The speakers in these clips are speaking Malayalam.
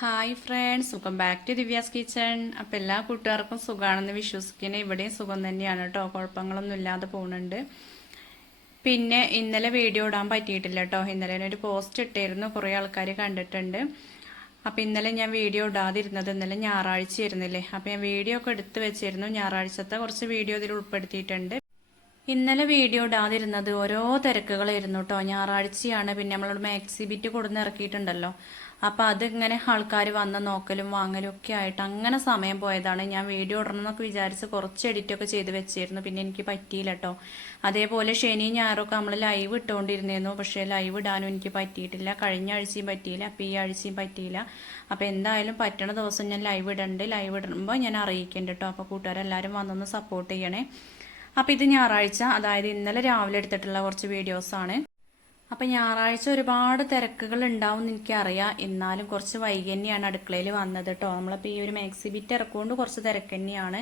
ഹായ് ഫ്രണ്ട്സ് സുഖം back to Divya's kitchen appam എല്ലാ കൂട്ടുകാർക്കും സുഖമാണെന്ന് വിശ്വസിക്കുന്നത് ഇവിടെയും സുഖം തന്നെയാണ് കേട്ടോ കുഴപ്പങ്ങളൊന്നും ഇല്ലാതെ പോകുന്നുണ്ട്. പിന്നെ ഇന്നലെ വീഡിയോ ഇടാൻ പറ്റിയിട്ടില്ല കേട്ടോ ഇന്നലെ ഒരു പോസ്റ്റ് ഇട്ടായിരുന്നു കുറേ ആൾക്കാർ കണ്ടിട്ടുണ്ട്. അപ്പം ഇന്നലെ ഞാൻ വീഡിയോ ഇടാതിരുന്നത് ഇന്നലെ ഞായറാഴ്ച ആയിരുന്നില്ലേ? അപ്പം ഞാൻ വീഡിയോ ഒക്കെ എടുത്ത് വെച്ചിരുന്നു. ഞായറാഴ്ചത്തെ കുറച്ച് വീഡിയോ ഇതിൽ ഉൾപ്പെടുത്തിയിട്ടുണ്ട്. ഇന്നലെ വീഡിയോ ഇടാതിരുന്നത് ഓരോ തിരക്കുകളായിരുന്നു കേട്ടോ ഞായറാഴ്ചയാണ്. പിന്നെ നമ്മളോട് മാക്സിബിറ്റ് കൊടുന്ന് ഇറക്കിയിട്ടുണ്ടല്ലോ. അപ്പം അതിങ്ങനെ ആൾക്കാർ വന്ന് നോക്കലും വാങ്ങലും ഒക്കെ ആയിട്ട് അങ്ങനെ സമയം പോയതാണ്. ഞാൻ വീഡിയോ ഇടണം എന്നൊക്കെ വിചാരിച്ച് കുറച്ച് എഡിറ്റൊക്കെ ചെയ്ത് വെച്ചിരുന്നു. പിന്നെ എനിക്ക് പറ്റിയില്ല കേട്ടോ അതേപോലെ ശനി ഞായറൊക്കെ നമ്മൾ ലൈവ് ഇട്ടുകൊണ്ടിരുന്നിരുന്നു പക്ഷേ ലൈവ് ഇടാനും എനിക്ക് പറ്റിയിട്ടില്ല. കഴിഞ്ഞ ആഴ്ചയും പറ്റിയില്ല. അപ്പം ഈ ആഴ്ചയും പറ്റിയില്ല. അപ്പം എന്തായാലും പറ്റണ ദിവസം ഞാൻ ലൈവ് ഇടണ്ട്. ലൈവ് ഇടുമ്പോൾ ഞാൻ അറിയിക്കുന്നുണ്ട് കേട്ടോ അപ്പോൾ കൂട്ടുകാരെല്ലാവരും വന്നൊന്ന് സപ്പോർട്ട് ചെയ്യണേ. അപ്പം ഇത് ഞായറാഴ്ച അതായത് ഇന്നലെ രാവിലെ എടുത്തിട്ടുള്ള കുറച്ച് വീഡിയോസാണ് അപ്പം ഞായറാഴ്ച ഒരുപാട് തിരക്കുകൾ ഉണ്ടാവും എനിക്കറിയാം. എന്നാലും കുറച്ച് വൈകി തന്നെയാണ് അടുക്കളയിൽ വന്നത് കേട്ടോ നമ്മളിപ്പോൾ ഈ ഒരു മാക്സിബിറ്റ് ഇറക്കുകൊണ്ട് കുറച്ച് തിരക്ക് തന്നെയാണ്.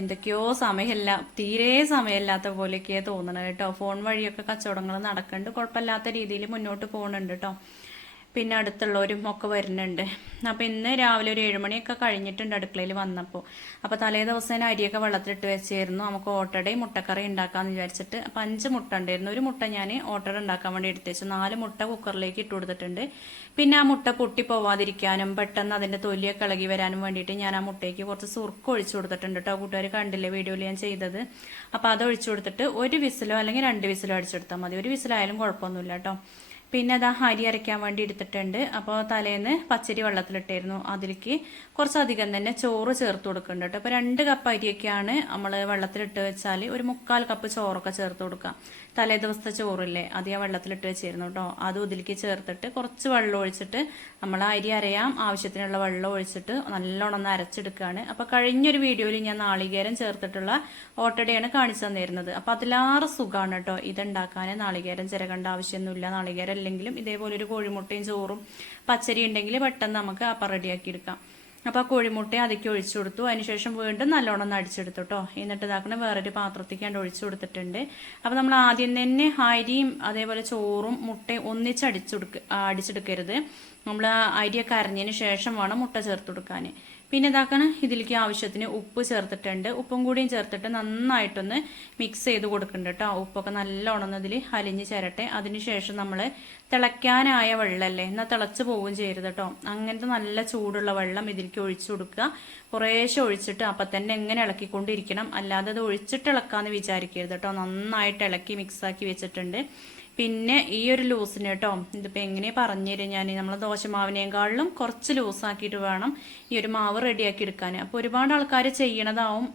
എന്തൊക്കെയോ സമയമില്ല തീരെ സമയമില്ലാത്ത പോലെയൊക്കെയാണ് തോന്നണത് കേട്ടോ ഫോൺ വഴിയൊക്കെ കച്ചവടങ്ങൾ നടക്കുന്നുണ്ട്. കുഴപ്പമില്ലാത്ത രീതിയിൽ മുന്നോട്ട് പോകുന്നുണ്ട് കേട്ടോ പിന്നെ അടുത്തുള്ളവരും ഒക്കെ വരുന്നുണ്ട്. അപ്പോൾ ഇന്ന് രാവിലെ ഒരു ഏഴുമണിയൊക്കെ കഴിഞ്ഞിട്ടുണ്ട് അടുക്കളയിൽ വന്നപ്പോൾ. അപ്പോൾ തലേ ദിവസം അരിയൊക്കെ വെള്ളത്തിലിട്ട് വെച്ചായിരുന്നു. നമുക്ക് ഓട്ടടയും മുട്ടക്കറി ഉണ്ടാക്കാമെന്ന് വിചാരിച്ചിട്ട്. അപ്പോൾ അഞ്ച് മുട്ട ഉണ്ടായിരുന്നു. ഒരു മുട്ട ഞാൻ ഓട്ടട ഉണ്ടാക്കാൻ വേണ്ടി എടുത്തു വെച്ചു. നാല് മുട്ട കുക്കറിലേക്ക് ഇട്ട് കൊടുത്തിട്ടുണ്ട്. പിന്നെ ആ മുട്ട പൊട്ടി പോവാതിരിക്കാനും പെട്ടെന്ന് അതിന്റെ തൊലിയൊക്കെ ഇളകി വരാനും വേണ്ടിയിട്ട് ഞാൻ ആ മുട്ടയ്ക്ക് കുറച്ച് സുർക്ക് ഒഴിച്ചു കൊടുത്തിട്ടുണ്ട് കേട്ടോ. കൂട്ടുകാർ കണ്ടില്ലേ വീഡിയോയിൽ ഞാൻ ചെയ്തത്. അപ്പോൾ അത് ഒഴിച്ചു കൊടുത്തിട്ട് ഒരു വിസിലോ അല്ലെങ്കിൽ രണ്ട് വിസിലോ അടിച്ചെടുത്താൽ മതി. ഒരു വിസിലായാലും കുഴപ്പമൊന്നുമില്ല കേട്ടോ. പിന്നെ അതാ അരി അരയ്ക്കാൻ വേണ്ടി എടുത്തിട്ടുണ്ട്. അപ്പോൾ തലേന്ന് പച്ചരി വെള്ളത്തിലിട്ടായിരുന്നു. അതിലേക്ക് കുറച്ചധികം തന്നെ ചോറ് ചേർത്ത് കൊടുക്കുന്നുണ്ട് കേട്ടോ. അപ്പോൾ രണ്ട് കപ്പ് അരിയൊക്കെയാണ് നമ്മൾ വെള്ളത്തിലിട്ട് വെച്ചാൽ ഒരു മുക്കാൽ കപ്പ് ചോറൊക്കെ ചേർത്ത് കൊടുക്കാം തലേ ദിവസത്തെ ചോറില്ലേ അത് ഞാൻ വെള്ളത്തിലിട്ട് വെച്ചിരുന്നു കേട്ടോ. അതും ഇതിലേക്ക് ചേർത്തിട്ട് കുറച്ച് വെള്ളം ഒഴിച്ചിട്ട് നമ്മൾ അരി അരയാം ആവശ്യത്തിനുള്ള വെള്ളം ഒഴിച്ചിട്ട് നല്ലോണം ഒന്ന് അരച്ചെടുക്കുകയാണ്. അപ്പോൾ കഴിഞ്ഞൊരു വീഡിയോയിൽ ഞാൻ നാളികേരം ചേർത്തിട്ടുള്ള ഓട്ടടയാണ് കാണിച്ചു തന്നിരുന്നത്. അപ്പോൾ അതിലാറ് സുഖമാണ് കേട്ടോ ഇതുണ്ടാക്കാൻ നാളികേരം ചിരകേണ്ട ആവശ്യമൊന്നുമില്ല. നാളികേരം അല്ലെങ്കിലും ഇതേപോലെ ഒരു കോഴിമുട്ടയും ചോറും പച്ചരി ഉണ്ടെങ്കിൽ പെട്ടെന്ന് നമുക്ക് അപ്പം റെഡിയാക്കി എടുക്കാം. അപ്പോൾ ആ കോഴിമുട്ടയും അതിക്ക് ഒഴിച്ചു കൊടുത്തു. അതിനുശേഷം വീണ്ടും നല്ലോണം അടിച്ചെടുത്തു കേട്ടോ എന്നിട്ട് ഇതാക്കണം വേറൊരു പാത്രത്തേക്ക് കണ്ട് ഒഴിച്ചു കൊടുത്തിട്ടുണ്ട്. അപ്പോൾ നമ്മൾ ആദ്യം തന്നെ അരിയും അതേപോലെ ചോറും മുട്ടയും ഒന്നിച്ച് അടിച്ചെടുക്ക അടിച്ചെടുക്കരുത്. നമ്മൾ അരിയൊക്കെ അരഞ്ഞതിന് ശേഷം വേണം മുട്ട ചേർത്ത് കൊടുക്കാൻ. പിന്നെ ഇതാക്കണം. ഇതിലേക്ക് ആവശ്യത്തിന് ഉപ്പ് ചേർത്തിട്ടുണ്ട്. ഉപ്പും കൂടിയും ചേർത്തിട്ട് നന്നായിട്ടൊന്ന് മിക്സ് ചെയ്ത് കൊടുക്കുന്നുണ്ട് കേട്ടോ ഉപ്പൊക്കെ നല്ലോണം ഇതിൽ അലിഞ്ഞ് ചേരട്ടെ. അതിനുശേഷം നമ്മൾ തിളയ്ക്കാനായ വെള്ളമല്ലേ എന്നാൽ തിളച്ച് പോവുകയും ചെയ്യരുത് കേട്ടോ അങ്ങനത്തെ നല്ല ചൂടുള്ള വെള്ളം ഇതിലേക്ക് ഒഴിച്ചു കൊടുക്കുക. കുറേശ്ശെ ഒഴിച്ചിട്ട് അപ്പം തന്നെ എങ്ങനെ ഇളക്കിക്കൊണ്ടിരിക്കണം. അല്ലാതെ അത് ഒഴിച്ചിട്ട് ഇളക്കാമെന്ന് വിചാരിക്കരുത് കേട്ടോ നന്നായിട്ട് ഇളക്കി മിക്സാക്കി വെച്ചിട്ടുണ്ട്. പിന്നെ ഈ ഒരു ലൂസിന് കേട്ടോ ഇതിപ്പോൾ എങ്ങനെ പറഞ്ഞുതരും ഞാൻ നമ്മൾ ദോശമാവിനേക്കാളിലും കുറച്ച് ലൂസാക്കിയിട്ട് വേണം ഈ ഒരു മാവ് റെഡിയാക്കി എടുക്കാൻ അപ്പോൾ ഒരുപാട് ആൾക്കാർ ചെയ്യണതാവും.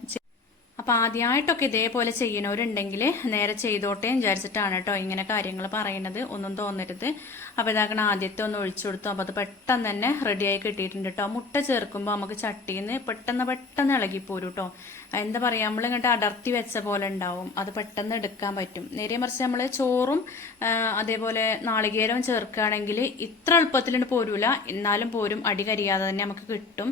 അപ്പോൾ ആദ്യമായിട്ടൊക്കെ ഇതേപോലെ ചെയ്യണവരുണ്ടെങ്കിൽ നേരെ ചെയ്തോട്ടെ വിചാരിച്ചിട്ടാണ് കേട്ടോ ഇങ്ങനെ കാര്യങ്ങൾ പറയുന്നത്. ഒന്നും തോന്നരുത്. അപ്പോൾ ഇതാക്കണം ആദ്യത്തെ ഒന്ന് ഒഴിച്ചു കൊടുത്തു. അപ്പോൾ അത് പെട്ടെന്ന് തന്നെ റെഡിയായി കിട്ടിയിട്ടുണ്ട് കേട്ടോ മുട്ട ചേർക്കുമ്പോൾ നമുക്ക് ചട്ടിയിൽ നിന്ന് പെട്ടെന്ന് പെട്ടെന്ന് ഇളകിപ്പോരും കേട്ടോ എന്താ പറയുക നമ്മൾ ഇങ്ങോട്ട് അടർത്തി വെച്ച പോലെ ഉണ്ടാവും. അത് പെട്ടെന്ന് എടുക്കാൻ പറ്റും. നേരെ മറിച്ച് നമ്മൾ ചോറും അതേപോലെ നാളികേരവും ചേർക്കുകയാണെങ്കിൽ ഇത്ര എളുപ്പത്തിൽ പോരൂല. എന്നാലും പോരും. അടി കരിയാതെ തന്നെ നമുക്ക് കിട്ടും.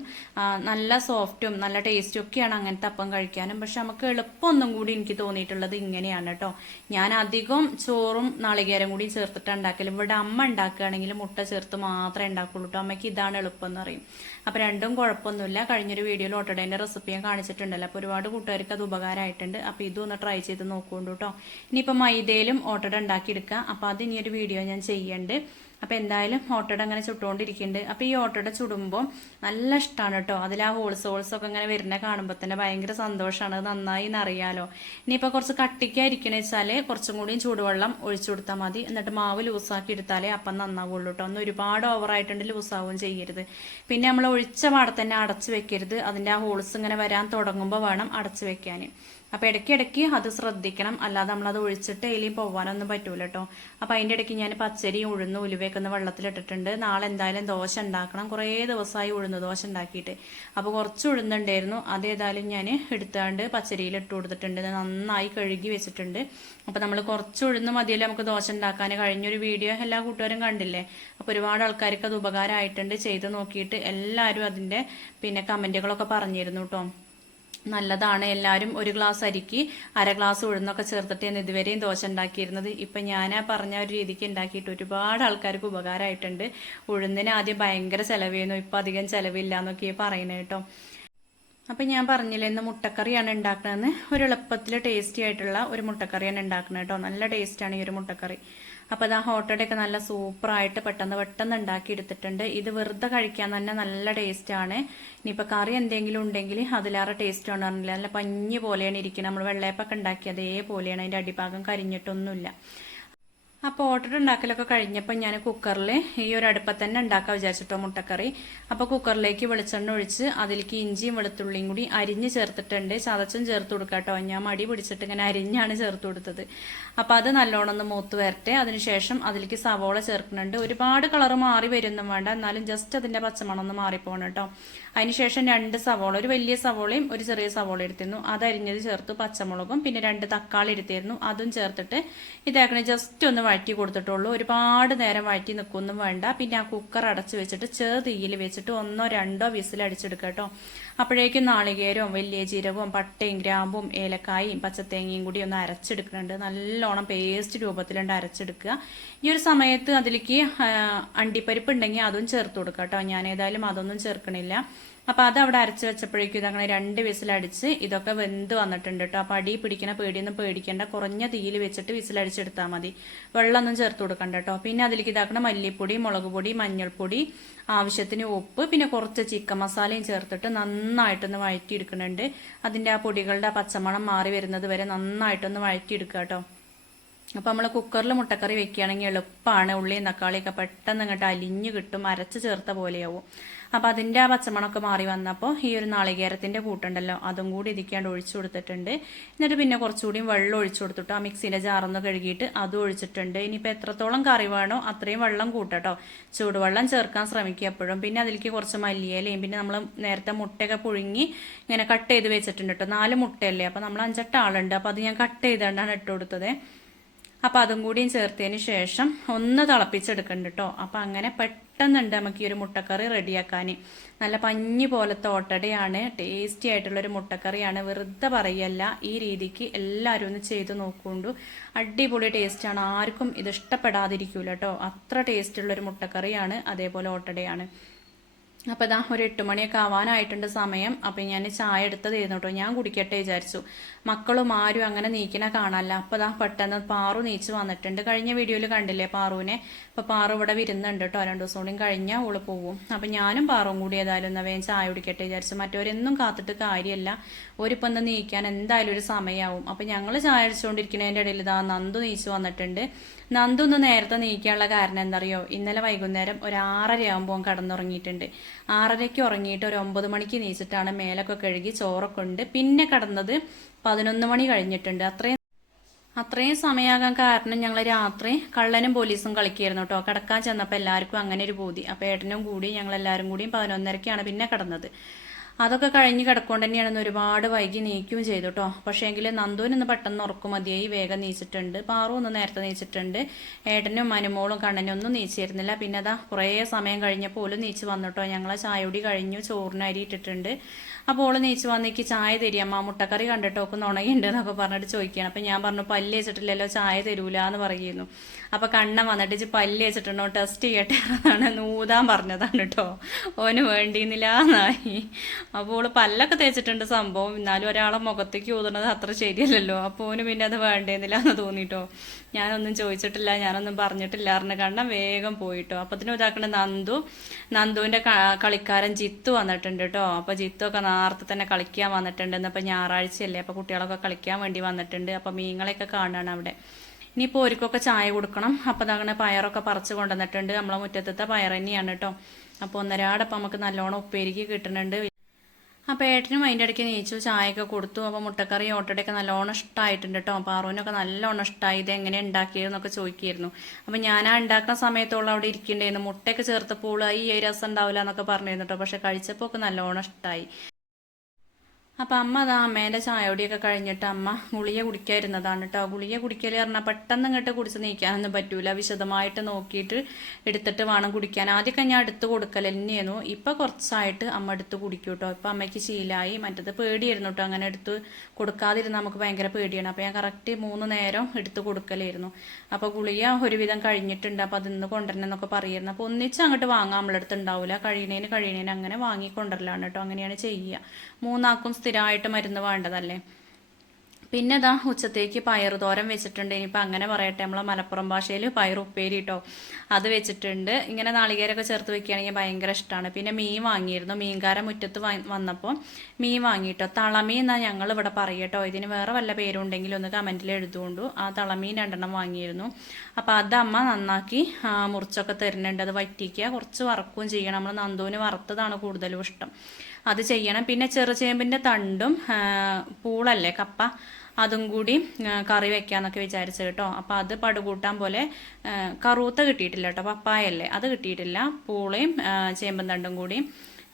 നല്ല സോഫ്റ്റും നല്ല ടേസ്റ്റും ഒക്കെയാണ് അങ്ങനത്തെ അപ്പം കഴിക്കാനും. പക്ഷെ നമുക്ക് എളുപ്പമൊന്നും കൂടി എനിക്ക് തോന്നിയിട്ടുള്ളത് ഇങ്ങനെയാണ് കേട്ടോ ഞാൻ അധികം ചോറും നാളികേരം കൂടി ചേർത്തിട്ട് ഉണ്ടാക്കലും. ഇവിടെ അമ്മ ഉണ്ടാക്കുകയാണെങ്കിൽ മുട്ട ചേർത്ത് മാത്രമേ ഉണ്ടാക്കുള്ളൂ കേട്ടോ അമ്മയ്ക്ക് ഇതാണ് എളുപ്പം എന്ന് പറയും. അപ്പോൾ രണ്ടും കുഴപ്പമൊന്നുമില്ല. കഴിഞ്ഞൊരു വീഡിയോയിൽ ഓട്ടോഡേന്റെ റെസിപ്പി ഞാൻ കാണിച്ചിട്ടുണ്ടല്ലോ. അപ്പോൾ ഒരുപാട് കൂട്ടുകാർക്ക് അത് ഉപകാരമായിട്ടുണ്ട്. അപ്പോൾ ഇതും ഒന്ന് ട്രൈ ചെയ്ത് നോക്കുകൊണ്ട് കേട്ടോ ഇനിയിപ്പോൾ മൈദയിലും ഓട്ടോഡ ഉണ്ടാക്കിയെടുക്കുക അപ്പോൾ അത് ഇനിയൊരു വീഡിയോ ഞാൻ ചെയ്യുന്നുണ്ട് അപ്പോൾ എന്തായാലും ഓട്ടോടെ അങ്ങനെ ചുട്ടുകൊണ്ടിരിക്കുന്നുണ്ട് അപ്പോൾ ഈ ഓട്ടോടെ ചുടുമ്പോൾ നല്ല ഇഷ്ടമാണ് കേട്ടോ അതിൽ ആ ഹോൾസ് ഹോൾസ് ഒക്കെ ഇങ്ങനെ വരുന്ന കാണുമ്പോൾ തന്നെ ഭയങ്കര സന്തോഷമാണ് നന്നായി എന്നറിയാലോ ഇനിയിപ്പോൾ കുറച്ച് കട്ടിക്കായിരിക്കണ വെച്ചാൽ കുറച്ചും കൂടിയും ചൂടുവെള്ളം ഒഴിച്ചു കൊടുത്താൽ മതി. എന്നിട്ട് മാവ് ലൂസാക്കി എടുത്താലേ അപ്പം നന്നാവുള്ളൂ കേട്ടോ ഒന്ന് ഒരുപാട് ഓവറായിട്ടുണ്ട് ലൂസാവുകയും ചെയ്യരുത്. പിന്നെ നമ്മൾ ഒഴിച്ച പാടെ തന്നെ അടച്ചു വെക്കരുത്. അതിന്റെ ആ ഹോൾസ് ഇങ്ങനെ വരാൻ തുടങ്ങുമ്പോൾ വേണം അടച്ചു വെക്കാൻ അപ്പോൾ ഇടയ്ക്കിടയ്ക്ക് അത് ശ്രദ്ധിക്കണം. അല്ലാതെ നമ്മളത് ഒഴിച്ചിട്ട് എലിയും പോകാനൊന്നും പറ്റൂല കേട്ടോ അപ്പോൾ അതിന്റെ ഇടയ്ക്ക് ഞാൻ പച്ചരി ഉഴുന്ന് ഉലുവയൊക്കെ ഒന്ന് വെള്ളത്തിലിട്ടിട്ടുണ്ട്. നാളെ എന്തായാലും ദോശ ഉണ്ടാക്കണം. കുറേ ദിവസമായി ഉഴുന്ന് ദോശ ഉണ്ടാക്കിയിട്ട്. അപ്പോൾ കുറച്ച് ഉഴുന്നുണ്ടായിരുന്നു. അത് ഏതായാലും ഞാൻ എടുത്താണ്ട് പച്ചരിയിൽ ഇട്ട് കൊടുത്തിട്ടുണ്ട്. നന്നായി കഴുകി വെച്ചിട്ടുണ്ട്. അപ്പോൾ നമ്മൾ കുറച്ച് ഉഴുന്ന് മതിയല്ലോ നമുക്ക് ദോശ ഉണ്ടാക്കാൻ. കഴിഞ്ഞൊരു വീഡിയോ എല്ലാ കൂട്ടുകാരും കണ്ടില്ലേ? അപ്പോൾ ഒരുപാട് ആൾക്കാർക്ക് അത് ഉപകാരമായിട്ടുണ്ട്. ചെയ്ത് നോക്കിയിട്ട് എല്ലാവരും അതിന്റെ പിന്നെ കമന്റുകളൊക്കെ പറഞ്ഞിരുന്നു കേട്ടോ നല്ലതാണ്. എല്ലാവരും ഒരു ഗ്ലാസ് അരിക്ക് അര ഗ്ലാസ് ഉഴുന്നൊക്കെ ചേർത്തിട്ടാണ് ഇതുവരെയും ദോശ ഉണ്ടാക്കിയിരുന്നത്. ഇപ്പം ഞാൻ പറഞ്ഞ ഒരു രീതിക്ക് ഉണ്ടാക്കിയിട്ട് ഒരുപാട് ആൾക്കാർക്ക് ഉപകാരമായിട്ടുണ്ട്. ഉഴുന്നിന് ആദ്യം ഭയങ്കര ചിലവേന്നു. ഇപ്പം അധികം ചിലവില്ല എന്നൊക്കെ പറയുന്നത് കേട്ടോ. അപ്പം ഞാൻ പറഞ്ഞില്ലേ ഇന്ന് മുട്ടക്കറിയാണ് ഉണ്ടാക്കണമെന്ന് ഒരു എളുപ്പത്തിൽ ടേസ്റ്റി ആയിട്ടുള്ള ഒരു മുട്ടക്കറിയാണ് ഉണ്ടാക്കുന്നത് കേട്ടോ. നല്ല ടേസ്റ്റാണ് ഈ ഒരു മുട്ടക്കറി. അപ്പോൾ അത് ആ ഹോട്ടോടെയൊക്കെ നല്ല സൂപ്പറായിട്ട് പെട്ടെന്ന് പെട്ടെന്ന് ഉണ്ടാക്കി എടുത്തിട്ടുണ്ട് ഇത് വെറുതെ കഴിക്കാൻ തന്നെ നല്ല ടേസ്റ്റാണ് ഇനിയിപ്പോൾ കറി എന്തെങ്കിലും ഉണ്ടെങ്കിൽ അതിലേറെ ടേസ്റ്റ് ആണ് പറഞ്ഞില്ല? നല്ല പഞ്ഞി പോലെയാണ് ഇരിക്കുന്നത്. നമ്മൾ വെള്ളയപ്പൊക്കെ ഉണ്ടാക്കി അതേപോലെയാണ്. അതിന്റെ അടിഭാഗം കരിഞ്ഞിട്ടൊന്നുമില്ല. അപ്പോൾ ഓർഡർ ഉണ്ടാക്കലൊക്കെ കഴിഞ്ഞപ്പോൾ ഞാൻ കുക്കറിൽ ഈ ഒരു അടുപ്പത്ത് തന്നെ ഉണ്ടാക്കാൻ വിചാരിച്ചിട്ടോ മുട്ടക്കറി. അപ്പോൾ കുക്കറിലേക്ക് വെളിച്ചെണ്ണ ഒഴിച്ച് അതിലേക്ക് ഇഞ്ചിയും വെളുത്തുള്ളിയും കൂടി അരിഞ്ഞ് ചേർത്തിട്ടുണ്ട്. ചതച്ചും ചേർത്ത് കൊടുക്കാട്ടോ ഞാൻ മടി പിടിച്ചിട്ട് ഇങ്ങനെ അരിഞ്ഞാണ് ചേർത്ത് കൊടുത്തത്. അപ്പോൾ അത് നല്ലോണം ഒന്ന് മൂത്ത് വരട്ടെ. അതിനുശേഷം അതിലേക്ക് സവോള ചേർക്കുന്നുണ്ട്. ഒരുപാട് കളർ മാറി വരുന്നും വേണ്ട. എന്നാലും ജസ്റ്റ് അതിന്റെ പച്ചമണം ഒന്ന് മാറിപ്പോണം കേട്ടോ അതിനുശേഷം രണ്ട് സവോള ഒരു വലിയ സവോളയും ഒരു ചെറിയ സവോള എടുത്തിരുന്നു. അത് അരിഞ്ഞത് ചേർത്തു. പച്ചമുളകും പിന്നെ രണ്ട് തക്കാളി എടുത്തിരുന്നു. അതും ചേർത്തിട്ട് ഇതാക്കണേ. ജസ്റ്റ് ഒന്ന് വഴറ്റി കൊടുത്തിട്ടുള്ളൂ. ഒരുപാട് നേരം വഴറ്റി നിൽക്കൊന്നും വേണ്ട. പിന്നെ ആ കുക്കർ അടച്ചു വെച്ചിട്ട് ചെറു തീയിൽ വെച്ചിട്ട് ഒന്നോ രണ്ടോ വിസിൽ അടിച്ചെടുക്കട്ടോ കേട്ടോ. അപ്പോഴേക്കും നാളികേരവും വലിയ ജീരകവും പട്ടയും ഗ്രാമ്പും ഏലക്കായും പച്ചത്തേങ്ങയും കൂടി ഒന്ന് അരച്ചെടുക്കുന്നുണ്ട്. നല്ലോണം പേസ്റ്റ് രൂപത്തിലുണ്ട് അരച്ചെടുക്കുക. ഈ ഒരു സമയത്ത് അതിലേക്ക് അണ്ടിപ്പരിപ്പ് ഉണ്ടെങ്കിൽ അതും ചേർത്ത് കൊടുക്കാം കേട്ടോ. ഞാൻ ഏതായാലും അതൊന്നും ചേർക്കണില്ല. അപ്പോൾ അത് അവിടെ അരച്ച് വെച്ചപ്പോഴേക്കും ഇതങ്ങനെ രണ്ട് വിസിലടിച്ച് ഇതൊക്കെ വെന്ത് വന്നിട്ടുണ്ട് കേട്ടോ അപ്പോൾ അടി പിടിക്കണ പേടിയൊന്നും പേടിക്കേണ്ട കുറഞ്ഞ തീയിൽ വെച്ചിട്ട് വിസിലടിച്ചെടുത്താൽ മതി. വെള്ളമൊന്നും ചേർത്ത് കൊടുക്കണ്ട കേട്ടോ പിന്നെ അതിലേക്ക് ഇതാക്കണ മല്ലിപ്പൊടി മുളക് പൊടി മഞ്ഞൾപ്പൊടി ആവശ്യത്തിന് ഉപ്പ് പിന്നെ കുറച്ച് ചിക്കൻ മസാലയും ചേർത്തിട്ട് നന്നായിട്ടൊന്ന് വഴറ്റിയെടുക്കുന്നുണ്ട്. അതിന്റെ ആ പൊടികളുടെ പച്ചമണം മാറി വരുന്നത് വരെ നന്നായിട്ടൊന്ന് വഴറ്റിയെടുക്കുക കേട്ടോ അപ്പോൾ നമ്മൾ കുക്കറിൽ മുട്ടക്കറി വെക്കുകയാണെങ്കിൽ എളുപ്പമാണ് ഉള്ളിയും തക്കാളിയൊക്കെ പെട്ടെന്ന് ഇങ്ങോട്ട് അലിഞ്ഞു കിട്ടും. അരച്ച് ചേർത്ത പോലെയാവും. അപ്പോൾ അതിന്റെ ആ പച്ചമണമൊക്കെ മാറി വന്നപ്പോൾ ഈ ഒരു നാളികേരത്തിന്റെ കൂട്ടുണ്ടല്ലോ അതും കൂടി ഇതിക്കാണ്ട് ഒഴിച്ചു കൊടുത്തിട്ടുണ്ട്. എന്നിട്ട് പിന്നെ കുറച്ചുകൂടി വെള്ളം ഒഴിച്ചു കൊടുത്തിട്ട്. ആ മിക്സിന്റെ ജാറൊന്ന് കഴുകിയിട്ട് അതും ഒഴിച്ചിട്ടുണ്ട്. ഇനിയിപ്പോൾ എത്രത്തോളം കറി വേണോ അത്രയും വെള്ളം കൂട്ടട്ടോ. ചൂടുവെള്ളം ചേർക്കാൻ ശ്രമിക്കുക എപ്പോഴും പിന്നെ അതിലേക്ക് കുറച്ച് മല്ലിയിലയും പിന്നെ നമ്മൾ നേരത്തെ മുട്ടയൊക്കെ പുഴുങ്ങി ഇങ്ങനെ കട്ട് ചെയ്ത് വെച്ചിട്ടുണ്ട് കേട്ടോ നാല് മുട്ടയല്ലേ? അപ്പോൾ നമ്മൾ അഞ്ചെട്ട് ആളുണ്ട്. അപ്പോൾ അത് ഞാൻ കട്ട് ചെയ്തുകൊണ്ടാണ് ഇട്ട് കൊടുത്തത്. അപ്പോൾ അതും കൂടിയും ചേർത്തതിന് ശേഷം ഒന്ന് തിളപ്പിച്ചെടുക്കണ്ട കേട്ടോ അപ്പോൾ അങ്ങനെ പെട്ടെന്നുണ്ട് നമുക്ക് ഈ ഒരു മുട്ടക്കറി റെഡിയാക്കാൻ നല്ല പഞ്ഞി പോലത്തെ ഓട്ടടയാണ്. ടേസ്റ്റി ആയിട്ടുള്ള ഒരു മുട്ടക്കറിയാണ്. വെറുതെ പറയല്ല ഈ രീതിക്ക് എല്ലാവരും ഒന്ന് ചെയ്ത് നോക്കുകൊണ്ടു. അടിപൊളി ടേസ്റ്റാണ് ആർക്കും ഇത് ഇഷ്ടപ്പെടാതിരിക്കൂല കേട്ടോ അത്ര ടേസ്റ്റുള്ളൊരു മുട്ടക്കറിയാണ് അതേപോലെ ഓട്ടടയാണ്. അപ്പോൾ ഇതാ ഒരു എട്ട് മണിയൊക്കെ ആവാനായിട്ടുണ്ട് സമയം. അപ്പം ഞാൻ ചായ എടുത്തതായിരുന്നു കേട്ടോ ഞാൻ കുടിക്കട്ടെ വിചാരിച്ചു. മക്കളും ആരും അങ്ങനെ നീക്കണ കാണാനല്ല. അപ്പോൾ ഇതാ പെട്ടെന്ന് പാറു നീച്ച് വന്നിട്ടുണ്ട്. കഴിഞ്ഞ വീഡിയോയിൽ കണ്ടില്ലേ പാറുവിനെ? അപ്പോൾ പാറു ഇവിടെ വിരുന്നുണ്ട് കേട്ടോ. രണ്ടു ദിവസം കൂടി കഴിഞ്ഞാൽ ഓൾ പോവും. അപ്പൊ ഞാനും പാറും കൂടി ഏതായാലും എന്നാ വേഗം ചായ കുടിക്കട്ടെ വിചാരിച്ചു. മറ്റവരെന്നും കാത്തിട്ട് കാര്യമല്ല ഒരിപ്പം ഒന്ന് നീക്കാൻ എന്തായാലും ഒരു സമയമാവും അപ്പോൾ ഞങ്ങൾ ചായ അടിച്ചുകൊണ്ടിരിക്കുന്നതിന്റെ ഇടയിൽ ഇതാ നന്ദു നീച്ച് വന്നിട്ടുണ്ട്. നന്ദു ഒന്ന് നേരത്തെ നീക്കാനുള്ള കാരണം എന്തറിയോ? ഇന്നലെ വൈകുന്നേരം ഒരു ആറര ആകുമ്പോൾ കടന്നുറങ്ങിയിട്ടുണ്ട്. ആറരയ്ക്ക് ഉറങ്ങിയിട്ട് ഒരു ഒമ്പത് മണിക്ക് നീച്ചിട്ടാണ് മേലൊക്കെ കഴുകി ചോറൊക്കെ ഉണ്ട്. പിന്നെ കടന്നത് പതിനൊന്ന് മണി കഴിഞ്ഞിട്ടുണ്ട്. അത്രയും അത്രയും സമയമാകാൻ കാരണം ഞങ്ങൾ രാത്രി കള്ളനും പോലീസും കളിക്കായിരുന്നു കേട്ടോ കിടക്കാൻ ചെന്നപ്പോൾ എല്ലാവർക്കും അങ്ങനെ ഒരു ബോധി അപ്പോൾ ഏട്ടനും കൂടി ഞങ്ങൾ എല്ലാവരും കൂടിയും പതിനൊന്നരക്കാണ് പിന്നെ കിടന്നത്. അതൊക്കെ കഴിഞ്ഞ് കിടക്കൊണ്ട് തന്നെയാണെന്ന് ഒരുപാട് വൈകി നീക്കുകയും ചെയ്തു കേട്ടോ പക്ഷേ എങ്കിൽ നന്ദുവിനൊന്ന് പെട്ടെന്ന് ഉറക്കും മതിയായി. വേഗം നീച്ചിട്ടുണ്ട്. പാറു ഒന്ന് നേരത്തെ നീച്ചിട്ടുണ്ട്. ഏട്ടനും മനുമോളും കണ്ണനും ഒന്നും നീച്ചിരുന്നില്ല. പിന്നെ അതാ കുറേ സമയം കഴിഞ്ഞപ്പോൾ നീച്ച് വന്നു ഞങ്ങളെ ചായയുടി കഴിഞ്ഞു. ചോറിന് അരി ഇട്ടിട്ടുണ്ട്. അപ്പോൾ ഓൾ നീച്ച് വന്നേക്ക് ചായ തരികമ്മ മുട്ടക്കറി കണ്ടിട്ട് ഒക്കെ ഉണങ്ങിയുണ്ട് എന്നൊക്കെ പറഞ്ഞിട്ട് ചോദിക്കുകയാണ്. അപ്പം ഞാൻ പറഞ്ഞു പല്ല് വെച്ചിട്ടില്ലല്ലോ ചായ തരൂല എന്ന് പറയുന്നു. അപ്പോൾ കണ്ണൻ വന്നിട്ട് ഇച്ച് പല്ല് വെച്ചിട്ടുണ്ടോ ടെസ്റ്റ് ചെയ്യട്ടെ എന്നാണ് നൂതാൻ പറഞ്ഞതാണ് കേട്ടോ ഓന് വേണ്ടിയിരുന്നില്ല എന്നായി അപ്പോൾ ഓൾ പല്ലൊക്കെ തേച്ചിട്ടുണ്ട് സംഭവം. എന്നാലും ഒരാളെ മുഖത്തേക്ക് ഊതുന്നത് അത്ര ശരിയല്ലല്ലോ. അപ്പോൾ ഓന് പിന്നെ അത് വേണ്ടേന്നില്ല എന്ന് തോന്നിട്ടോ ഞാനൊന്നും ചോദിച്ചിട്ടില്ല ഞാനൊന്നും പറഞ്ഞിട്ടില്ല അറിഞ്ഞ കണ്ണൻ വേഗം പോയിട്ടോ അപ്പത്തിനും ഇതാക്കണ നന്ദു നന്ദുവിന്റെ കളിക്കാരൻ ജിത്തു വന്നിട്ടുണ്ട് കേട്ടോ അപ്പോൾ ജിത്തു ഒക്കെ നേരത്തെ തന്നെ കളിക്കാൻ വന്നിട്ടുണ്ട്. ഇന്നിപ്പോൾ ഞായറാഴ്ചയല്ലേ അപ്പോൾ കുട്ടികളൊക്കെ കളിക്കാൻ വേണ്ടി വന്നിട്ടുണ്ട്. അപ്പോൾ മീങ്ങളെയൊക്കെ കാണുകയാണ് അവിടെ. ഇനിയിപ്പോൾ ഒരുക്കൊക്കെ ചായ കൊടുക്കണം. അപ്പോൾ അതങ്ങനെ പയറൊക്കെ പറിച്ച് കൊണ്ടുവന്നിട്ടുണ്ട്. നമ്മളെ മുറ്റത്തത്തെ പയർ തന്നെയാണ് കേട്ടോ. അപ്പോൾ ഒന്നരാടപ്പം നമുക്ക് നല്ലോണം ഉപ്പേരിക്ക് കിട്ടുന്നുണ്ട്. അപ്പോൾ ഏട്ടനും അതിന്റെ ഇടയ്ക്ക് നീച്ചു ചായയൊക്കെ കൊടുത്തു. അപ്പോൾ മുട്ടക്കറി ഓട്ടടയൊക്കെ നല്ലോണം ഇഷ്ടമായിട്ടുണ്ട് കേട്ടോ. അപ്പോൾ അറുവിനൊക്കെ നല്ലോണം ഇഷ്ടമായി ഇത് എങ്ങനെ ഉണ്ടാക്കിയതെന്നൊക്കെ ചോദിക്കുമായിരുന്നു അപ്പോൾ ഞാൻ ആ ഉണ്ടാക്കുന്ന സമയത്തോളം അവിടെ ഇരിക്കേണ്ടായിരുന്നു. മുട്ടയൊക്കെ ചേർത്തപ്പോൾ ഈ രസം ഉണ്ടാവില്ല എന്നൊക്കെ പറഞ്ഞിരുന്നു കേട്ടോ. പക്ഷേ കഴിച്ചപ്പോൾ ഒക്കെ നല്ലോണം ഇഷ്ടമായി അപ്പം അമ്മ അതാ അമ്മേന്റെ ചായയോടിയൊക്കെ കഴിഞ്ഞിട്ട് അമ്മ ഗുളിക കുടിക്കാതിരുന്നതാണ് കേട്ടോ ഗുളിക കുടിക്കൽ പറഞ്ഞാൽ പെട്ടെന്ന് ഇങ്ങോട്ട് കുടിച്ച് നീക്കാനൊന്നും പറ്റൂല. വിശദമായിട്ട് നോക്കിയിട്ട് എടുത്തിട്ട് വേണം കുടിക്കാൻ. ആദ്യമൊക്കെ ഞാൻ എടുത്ത് കൊടുക്കൽ തന്നെയായിരുന്നു. ഇപ്പം കുറച്ചായിട്ട് അമ്മ എടുത്ത് കുടിക്കും കേട്ടോ ഇപ്പം അമ്മയ്ക്ക് ശീലമായി മറ്റത് പേടിയായിരുന്നു കേട്ടോ അങ്ങനെ എടുത്ത് കൊടുക്കാതിരുന്ന നമുക്ക് ഭയങ്കര പേടിയാണ്. അപ്പോൾ ഞാൻ കറക്റ്റ് മൂന്ന് നേരം എടുത്ത് കൊടുക്കലായിരുന്നു. അപ്പോൾ ഗുളിക ഒരുവിധം കഴിഞ്ഞിട്ടുണ്ട്. അപ്പോൾ അതിന്ന് കൊണ്ടുവരണം എന്നൊക്കെ പറയുന്നത് അപ്പോൾ ഒന്നിച്ച് അങ്ങോട്ട് വാങ്ങാൻ നമ്മളടുത്ത് ഉണ്ടാവില്ല കഴിയണേന് കഴിയണേന് അങ്ങനെ വാങ്ങി കൊണ്ടുവരലാണ് കേട്ടോ അങ്ങനെയാണ് ചെയ്യുക. മൂന്നാക്കും സ്ഥിരമായിട്ട് മരുന്ന് വേണ്ടതല്ലേ? പിന്നെ ഇതാ ഉച്ചത്തേക്ക് പയർ തോരൻ വെച്ചിട്ടുണ്ട്. ഇനിയിപ്പോൾ അങ്ങനെ പറയട്ടെ നമ്മളെ മലപ്പുറം ഭാഷയിൽ പയർ ഉപ്പേരി കേട്ടോ അത് വെച്ചിട്ടുണ്ട്. ഇങ്ങനെ നാളികേരമൊക്കെ ചേർത്ത് വെക്കുകയാണെങ്കിൽ ഭയങ്കര ഇഷ്ടമാണ് പിന്നെ മീൻ വാങ്ങിയിരുന്നു. മീൻകാര മുറ്റത്ത് വന്നപ്പോൾ മീൻ വാങ്ങിയിട്ടോ തളമീൻ എന്നാണ് ഞങ്ങൾ ഇവിടെ പറയട്ടോ. ഇതിന് വേറെ വല്ല പേരുണ്ടെങ്കിലും ഒന്ന് കമന്റിൽ എഴുതുകൊണ്ടു. ആ തളമീൻ രണ്ടെണ്ണം വാങ്ങിയിരുന്നു. അപ്പോൾ അത് അമ്മ നന്നാക്കി മുറിച്ചൊക്കെ തരുന്നുണ്ട്. അത് വറ്റിക്കുക. കുറച്ച് വറക്കുകയും ചെയ്യണം. നമ്മൾ നന്ദുവിന് വറുത്തതാണ് കൂടുതലും ഇഷ്ടം. അത് ചെയ്യണം. പിന്നെ ചെറുചേമ്പിന്റെ തണ്ടും പൂളല്ലേ കപ്പ അതും കൂടി കറി വെക്കാന്നൊക്കെ വിചാരിച്ചു കേട്ടോ. അപ്പോൾ അത് പടുകൂട്ടാൻ പോലെ കറുത്ത കിട്ടിയിട്ടില്ല കേട്ടോ പപ്പായല്ലേ. അത് കിട്ടിയിട്ടില്ല. പൂളയും ചേമ്പും തണ്ടും കൂടി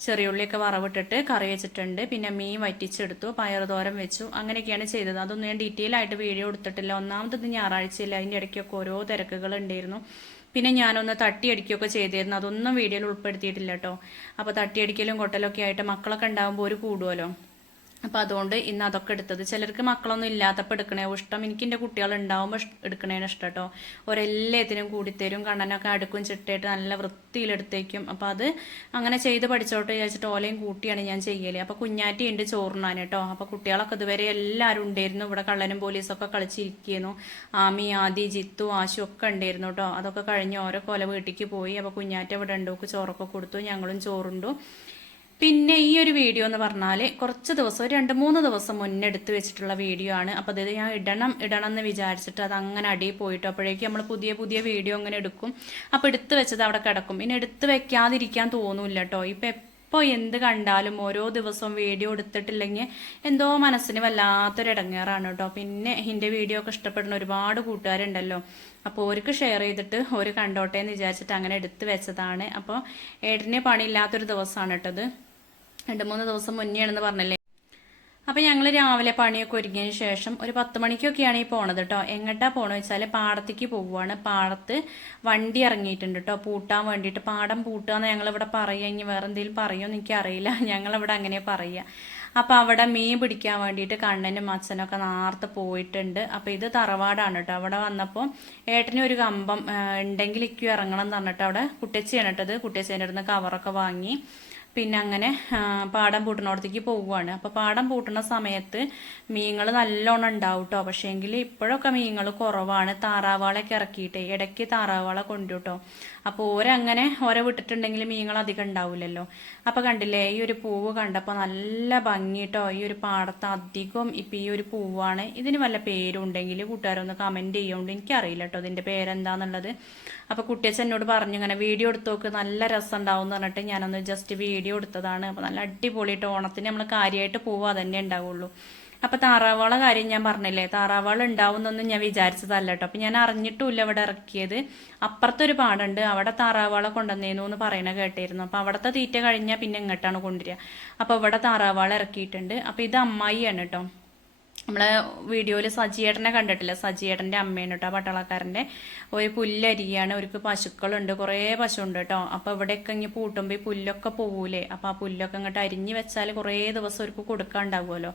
ചെറിയുള്ളിയൊക്കെ വറവിട്ടിട്ട് കറി വെച്ചിട്ടുണ്ട്. പിന്നെ മീൻ വറ്റിച്ചെടുത്തു പയറുതോരം വെച്ചു. അങ്ങനെയൊക്കെയാണ് ചെയ്തത്. അതൊന്നും ഞാൻ ഡീറ്റെയിൽ ആയിട്ട് വീഡിയോ എടുത്തിട്ടില്ല. ഒന്നാമത്തത് ഞായറാഴ്ചയില്ല അതിന്റെ ഇടയ്ക്കൊക്കെ ഓരോ തിരക്കുകൾ ഉണ്ടായിരുന്നു. പിന്നെ ഞാനൊന്ന് തട്ടിയടിക്കുകയൊക്കെ ചെയ്തിരുന്നു. അതൊന്നും വീഡിയോയിൽ ഉൾപ്പെടുത്തിയിട്ടില്ല കേട്ടോ. അപ്പോൾ തട്ടിയടിക്കലും കൊട്ടലൊക്കെ ആയിട്ട് മക്കളൊക്കെ ഉണ്ടാകുമ്പോൾ ഒരു കൂടുമല്ലോ അപ്പോൾ അതുകൊണ്ട് ഇന്ന് അതൊക്കെ എടുത്തത്. ചിലർക്ക് മക്കളൊന്നും ഇല്ലാത്തപ്പോൾ എടുക്കണേ. ഇഷ്ടം എനിക്ക് എന്റെ കുട്ടികൾ ഉണ്ടാവുമ്പോൾ എടുക്കണേന് ഇഷ്ടം കേട്ടോ ഒരെല്ലാത്തിനും കൂടിത്തരും കണ്ണനൊക്കെ അടുക്കും ചിട്ടയിട്ട് നല്ല വൃത്തിയിലെടുത്തേക്കും അപ്പോൾ അത് അങ്ങനെ ചെയ്ത് പഠിച്ചോട്ടെ വിചാരിച്ചിട്ട് ഓലയും കൂട്ടിയാണ് ഞാൻ ചെയ്യൽ. അപ്പോൾ കുഞ്ഞാറ്റി ഉണ്ട് ചോറിനാൻ കേട്ടോ അപ്പോൾ കുട്ടികളൊക്കെ ഇതുവരെ എല്ലാവരും ഉണ്ടായിരുന്നു. ഇവിടെ കള്ളനും പോലീസൊക്കെ കളിച്ചിരിക്കുന്നു. ആമി ആദി ജിത്തു ആശു ഒക്കെ ഉണ്ടായിരുന്നു കേട്ടോ അതൊക്കെ കഴിഞ്ഞ് ഓരോ കൊല വീട്ടിലേക്ക് പോയി. അപ്പോൾ കുഞ്ഞാറ്റ അവിടെ ഉണ്ടോക്ക് ചോറൊക്കെ കൊടുത്തു. ഞങ്ങളും ചോറുണ്ടു. പിന്നെ ഈ ഒരു വീഡിയോ എന്ന് പറഞ്ഞാൽ കുറച്ച് ദിവസം രണ്ട് മൂന്ന് ദിവസം മുന്നേ എടുത്ത് വെച്ചിട്ടുള്ള വീഡിയോ ആണ്. അപ്പോൾ അതായത് ഞാൻ ഇടണം ഇടണം എന്ന് വിചാരിച്ചിട്ട് അത് അങ്ങനെ അടിയിൽ പോയിട്ട്. അപ്പോഴേക്കും നമ്മൾ പുതിയ പുതിയ വീഡിയോ അങ്ങനെ എടുക്കും. അപ്പോൾ എടുത്ത് വെച്ചത് അവിടെ കിടക്കും. ഇനി എടുത്ത് വെക്കാതിരിക്കാൻ തോന്നൂല്ല കേട്ടോ ഇപ്പം എപ്പോൾ എന്ത് കണ്ടാലും ഓരോ ദിവസവും വീഡിയോ എടുത്തിട്ടില്ലെങ്കിൽ എന്തോ മനസ്സിന് വല്ലാത്തൊരു ഇടങ്ങേറാണ് കേട്ടോ. പിന്നെ എന്റെ വീഡിയോ ഒക്കെ ഇഷ്ടപ്പെടുന്ന ഒരുപാട് കൂട്ടുകാരുണ്ടല്ലോ. അപ്പോൾ അവർക്ക് ഷെയർ ചെയ്തിട്ട് ഒരു കണ്ടോട്ടെ എന്ന് വിചാരിച്ചിട്ട് അങ്ങനെ എടുത്ത് വെച്ചതാണ്. അപ്പോൾ ഏട്ടനെ പണിയില്ലാത്തൊരു ദിവസമാണ് കേട്ടത്. രണ്ട് മൂന്ന് ദിവസം മുന്നേ ആണെന്ന് പറഞ്ഞല്ലേ? അപ്പം ഞങ്ങൾ രാവിലെ പണിയൊക്കെ ഒരുങ്ങിയതിന് ശേഷം ഒരു പത്ത് മണിക്കൊക്കെയാണ് ഈ പോണത് കേട്ടോ എങ്ങട്ടാ പോണെന്ന് വെച്ചാൽ പാടത്തേക്ക് പോവുകയാണ് പാടത്ത് വണ്ടി ഇറങ്ങിയിട്ടുണ്ട് കേട്ടോ പൂട്ടാൻ വേണ്ടിയിട്ട് പാടം പൂട്ടുകയെന്ന് ഞങ്ങളിവിടെ പറയുക ഇനി വേറെ എന്തെങ്കിലും പറയുമെന്ന് എനിക്കറിയില്ല. ഞങ്ങളിവിടെ അങ്ങനെ പറയുക അപ്പോൾ അവിടെ മീൻ പിടിക്കാൻ വേണ്ടിയിട്ട് കണ്ണനും അച്ഛനൊക്കെ നാർത്ത് പോയിട്ടുണ്ട്. അപ്പോൾ ഇത് തറവാടാണ് കേട്ടോ അവിടെ വന്നപ്പോൾ ഏട്ടന് ഒരു കമ്പം ഉണ്ടെങ്കിൽ ഇക്കും ഇറങ്ങണം എന്ന് പറഞ്ഞിട്ട് അവിടെ കുട്ടിയച്ചിയാണ് കേട്ടത് കുട്ടിച്ചേന്റെ അടുത്ത് കവറൊക്കെ വാങ്ങി. പിന്നെ അങ്ങനെ പാടം പൂട്ടണോടത്തേക്ക് പോവുകയാണ് അപ്പോൾ പാടം പൂട്ടുന്ന സമയത്ത് മീനുകൾ നല്ലോണം ഉണ്ടാവും കേട്ടോ പക്ഷേങ്കിൽ ഇപ്പോഴൊക്കെ മീനുകൾ കുറവാണ്. താറാവാളൊക്കെ ഇറക്കിയിട്ട് ഇടയ്ക്ക് താറാവാളെ കൊണ്ടുട്ടോ അപ്പോൾ ഓരങ്ങനെ ഓര വിട്ടിട്ടുണ്ടെങ്കിൽ മീനുകൾ അധികം ഉണ്ടാവില്ലല്ലോ അപ്പോൾ കണ്ടില്ലേ ഈ ഒരു പൂവ് കണ്ടപ്പോൾ നല്ല ഭംഗിട്ടോ ഈ ഒരു പാടത്ത് അധികം ഇപ്പം ഈ ഒരു പൂവാണ്. ഇതിന് വല്ല പേരുണ്ടെങ്കിൽ കൂട്ടുകാരൊന്ന് കമന്റ് ചെയ്യുകൊണ്ട് എനിക്കറിയില്ല കേട്ടോ ഇതിന്റെ പേരെന്താന്നുള്ളത്. അപ്പോൾ എന്നോട് പറഞ്ഞു ഇങ്ങനെ വീഡിയോ എടുത്ത് നോക്ക് നല്ല രസം ഉണ്ടാവും എന്ന് പറഞ്ഞിട്ട് ഞാനൊന്ന് ജസ്റ്റ് വീഡിയോ എടുത്തതാണ്. അപ്പോൾ നല്ല അടിപൊളിയിട്ട് ഓണത്തിന് നമ്മൾ കാര്യമായിട്ട് പോവുക തന്നെ ഉണ്ടാവുള്ളൂ. അപ്പോൾ താറാവാള കാര്യം ഞാൻ പറഞ്ഞില്ലേ? താറാവാള ഉണ്ടാവുന്നൊന്നും ഞാൻ വിചാരിച്ചതല്ല കേട്ടോ. അപ്പോൾ ഞാൻ അറിഞ്ഞിട്ടുമില്ല ഇവിടെ ഇറക്കിയത്. അപ്പുറത്തൊരു പാടുണ്ട്. അവിടെ താറാവാള കൊണ്ടുവന്നേന്നു എന്ന് പറയണ കേട്ടിരുന്നു. അപ്പോൾ അവിടത്തെ തീറ്റ കഴിഞ്ഞാൽ പിന്നെ ഇങ്ങോട്ടാണ് കൊണ്ടുവരിക. അപ്പോൾ ഇവിടെ താറാവാള ഇറക്കിയിട്ടുണ്ട്. അപ്പോൾ ഇത് അമ്മായിയാണ് കേട്ടോ. നമ്മളെ വീഡിയോയിൽ സജിയേട്ടനെ കണ്ടിട്ടില്ല? സജിയേട്ടന്റെ അമ്മയാണ് കേട്ടോ പട്ടാളക്കാരന്റെ ഒരു പുല്ലരിയാണ്. അവർക്ക് പശുക്കളുണ്ട്. കുറേ പശുണ്ട് കേട്ടോ. അപ്പോൾ ഇവിടെയൊക്കെ ഇങ്ങനെ പൂട്ടുമ്പോൾ ഈ പുല്ലൊക്കെ പോവൂലേ? അപ്പോൾ ആ പുല്ലൊക്കെ ഇങ്ങോട്ട് അരിഞ്ഞ് വെച്ചാൽ കുറേ ദിവസം അവർക്ക് കൊടുക്കാണ്ടാവുമല്ലോ.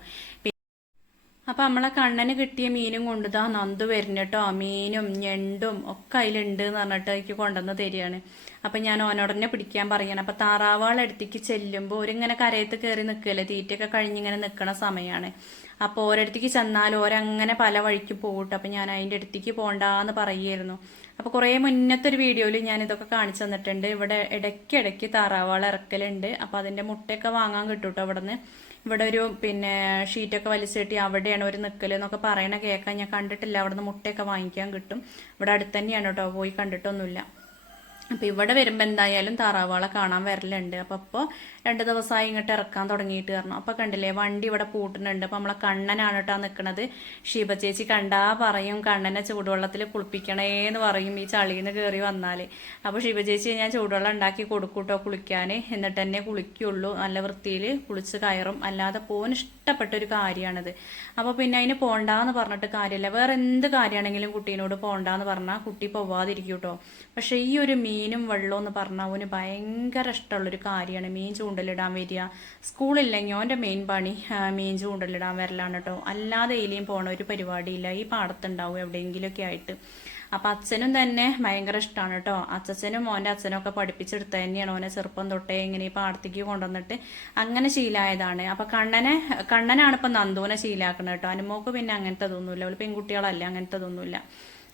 അപ്പം നമ്മളെ കണ്ണന് കിട്ടിയ മീനും കൊണ്ടുതാ നന്ദു വരുന്നട്ടോ മീനും ഞണ്ടും ഒക്കെ അതിലുണ്ട് എന്ന് പറഞ്ഞിട്ട് എനിക്ക് കൊണ്ടുവന്ന് തരികയാണ്. അപ്പം ഞാൻ ഓനോടനെ പിടിക്കാൻ പറയണം. അപ്പം താറാവാളടുത്തേക്ക് ചെല്ലുമ്പോൾ ഒരിങ്ങനെ കരയത്ത് കയറി നിൽക്കുകയല്ലേ തീറ്റയൊക്കെ കഴിഞ്ഞിങ്ങനെ നിൽക്കണ സമയമാണ് അപ്പോൾ ഓരോരുത്തേക്ക് ചെന്നാൽ ഓരങ്ങനെ പല വഴിക്ക് പോകട്ടെ അപ്പോൾ ഞാൻ അതിന്റെ അടുത്തേക്ക് പോകണ്ടെന്ന് പറയുമായിരുന്നു അപ്പോൾ കുറേ മുന്നത്തെ ഒരു വീഡിയോയിൽ ഞാൻ ഇതൊക്കെ കാണിച്ചു തന്നിട്ടുണ്ട്. ഇവിടെ ഇടയ്ക്കിടയ്ക്ക് താറാവാൾ ഇറക്കലുണ്ട്. അപ്പോൾ അതിന്റെ മുട്ടയൊക്കെ വാങ്ങാൻ കിട്ടും കേട്ടോ അവിടെ നിന്ന് ഇവിടെ ഒരു പിന്നെ ഷീറ്റൊക്കെ വലിച്ചിട്ടി അവിടെയാണ് ഒരു നിൽക്കൽ എന്നൊക്കെ പറയണ കേൾക്കാൻ ഞാൻ കണ്ടിട്ടില്ല. അവിടെ മുട്ടയൊക്കെ വാങ്ങിക്കാൻ കിട്ടും. ഇവിടെ അടുത്ത് തന്നെയാണ് കേട്ടോ പോയി കണ്ടിട്ടൊന്നുമില്ല. അപ്പോൾ ഇവിടെ വരുമ്പോൾ എന്തായാലും താറാവുകളെ കാണാൻ വരലുണ്ട്. അപ്പോൾ ഇപ്പോൾ രണ്ട് ദിവസമായി ഇങ്ങോട്ട് ഇറക്കാൻ തുടങ്ങിയിട്ട് കാരണം അപ്പോൾ കണ്ടില്ലേ വണ്ടി ഇവിടെ പൂട്ടുന്നുണ്ട്. അപ്പോൾ നമ്മളെ കണ്ണനാണ് കേട്ടോ നിൽക്കുന്നത് ശിവ ചേച്ചി കണ്ടാ പറയും കണ്ണനെ ചൂടുവെള്ളത്തിൽ കുളിപ്പിക്കണേന്ന് പറയും ഈ ചളിന്ന് കയറി വന്നാൽ അപ്പോൾ ശിവ ചേച്ചി ഞാൻ ചൂടുവെള്ളം ഉണ്ടാക്കി കൊടുക്കൂട്ടോ കുളിക്കാൻ എന്നിട്ട് തന്നെ കുളിക്കുള്ളൂ. നല്ല വൃത്തിയിൽ കുളിച്ച് കയറും. അല്ലാതെ പോകാൻ ഇഷ്ടപ്പെട്ട ഒരു കാര്യമാണിത് അപ്പോൾ പിന്നെ അതിന് പോണ്ടാന്ന് പറഞ്ഞിട്ട് കാര്യമില്ല. വേറെ എന്ത് കാര്യമാണെങ്കിലും കുട്ടീനോട് പോണ്ടാന്ന് പറഞ്ഞാൽ കുട്ടി പോവാതിരിക്കും കേട്ടോ. പക്ഷേ ഈ ഒരു മീനും വെള്ളവും എന്ന് പറഞ്ഞാൽ അവന് ഭയങ്കര ഇഷ്ടമുള്ളൊരു കാര്യമാണ്. മീൻ ചൂണ്ടലിടാൻ വരിക. സ്കൂളില്ലെങ്കിൽ അവന്റെ മെയിൻ പണി മീൻ ചൂണ്ടലിടാൻ വരലാണ് കേട്ടോ അല്ലാതെ എലിയും പോണ ഒരു പരിപാടിയില്ല. ഈ പാടത്തുണ്ടാവും എവിടെയെങ്കിലുമൊക്കെ ആയിട്ട്. അപ്പം അച്ഛനും തന്നെ ഭയങ്കര ഇഷ്ടമാണ് കേട്ടോ അച്ഛനും മോന്റെ അച്ഛനും ഒക്കെ പഠിപ്പിച്ചെടുത്ത തന്നെയാണ്. ഓനെ ചെറുപ്പം തൊട്ടേ ഇങ്ങനെ ഈ പാടത്തേക്ക് കൊണ്ടുവന്നിട്ട് അങ്ങനെ ശീലമായതാണ് അപ്പം കണ്ണനെ കണ്ണനാണ് ഇപ്പം നന്ദുവിനെ ശീലാക്കുന്നത് കേട്ടോ അനുമോക്ക് പിന്നെ അങ്ങനത്തെ ഇതൊന്നുമില്ല അവൾ പെൺകുട്ടികളല്ല അങ്ങനത്തെ ഇതൊന്നുമില്ല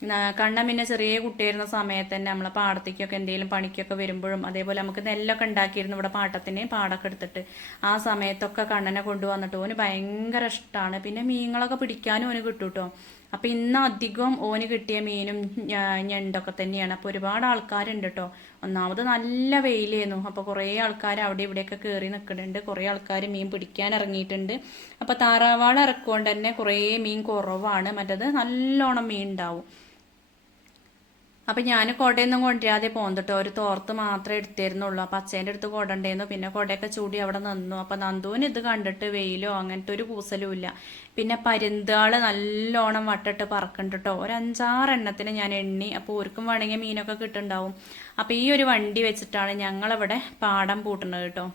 ന- കണ്ണൻ പിന്നെ ചെറിയ കുട്ടിയായിരുന്ന സമയത്ത് തന്നെ നമ്മളെ പാടത്തേക്കൊക്കെ എന്തെങ്കിലും പണിക്കൊക്കെ വരുമ്പോഴും അതേപോലെ നമുക്ക് നെല്ലൊക്കെ ഉണ്ടാക്കിയിരുന്നു ഇവിടെ പാട്ടത്തിന് പാടൊക്കെ എടുത്തിട്ട്. ആ സമയത്തൊക്കെ കണ്ണനെ കൊണ്ടുവന്നിട്ട് ഓന് ഭയങ്കര ഇഷ്ടമാണ് പിന്നെ മീനുകളൊക്കെ പിടിക്കാനും ഓന് കിട്ടും കേട്ടോ അപ്പം ഇന്ന് അധികം ഓന് കിട്ടിയ മീനും ഞണ്ടൊക്കെ തന്നെയാണ്. അപ്പോൾ ഒരുപാട് ആൾക്കാരുണ്ട് കേട്ടോ ഒന്നാമത് നല്ല വെയിലായിരുന്നു. അപ്പോൾ കുറേ ആൾക്കാർ അവിടെ ഇവിടെയൊക്കെ കയറി നിൽക്കുന്നുണ്ട്. കുറേ ആൾക്കാർ മീൻ പിടിക്കാൻ ഇറങ്ങിയിട്ടുണ്ട്. അപ്പോൾ താറാവാട് ഇറക്കുകൊണ്ട് തന്നെ കുറേ മീൻ കുറവാണ്. മറ്റത് നല്ലോണം മീൻ ഉണ്ടാവും. അപ്പം ഞാൻ കുടയൊന്നും കൊണ്ടുവരാതെ പോന്നിട്ടോ. ഒരു തോർത്ത് മാത്രമേ എടുത്തിരുന്നുള്ളൂ. അപ്പം അച്ഛന്റെ അടുത്ത് കൊടണ്ടേന്നു. പിന്നെ കുടയൊക്കെ ചൂടി അവിടെ നിന്നു. അപ്പം നന്ദുവിന് ഇത് കണ്ടിട്ട് വെയിലോ അങ്ങനത്തെ ഒരു കൂസലും ഇല്ല. പിന്നെ പരുന്താൾ നല്ലോണം വട്ടിട്ട് പറക്കുന്നുണ്ട് കേട്ടോ ഒരു അഞ്ചാറ് എണ്ണത്തിന് ഞാൻ എണ്ണി. അപ്പോൾ ഓർക്കും വേണമെങ്കിൽ മീനൊക്കെ കിട്ടുന്നുണ്ടാവും. അപ്പൊ ഈ ഒരു വണ്ടി വെച്ചിട്ടാണ് ഞങ്ങളവിടെ പാടം പൂട്ടുന്നത് കേട്ടോ.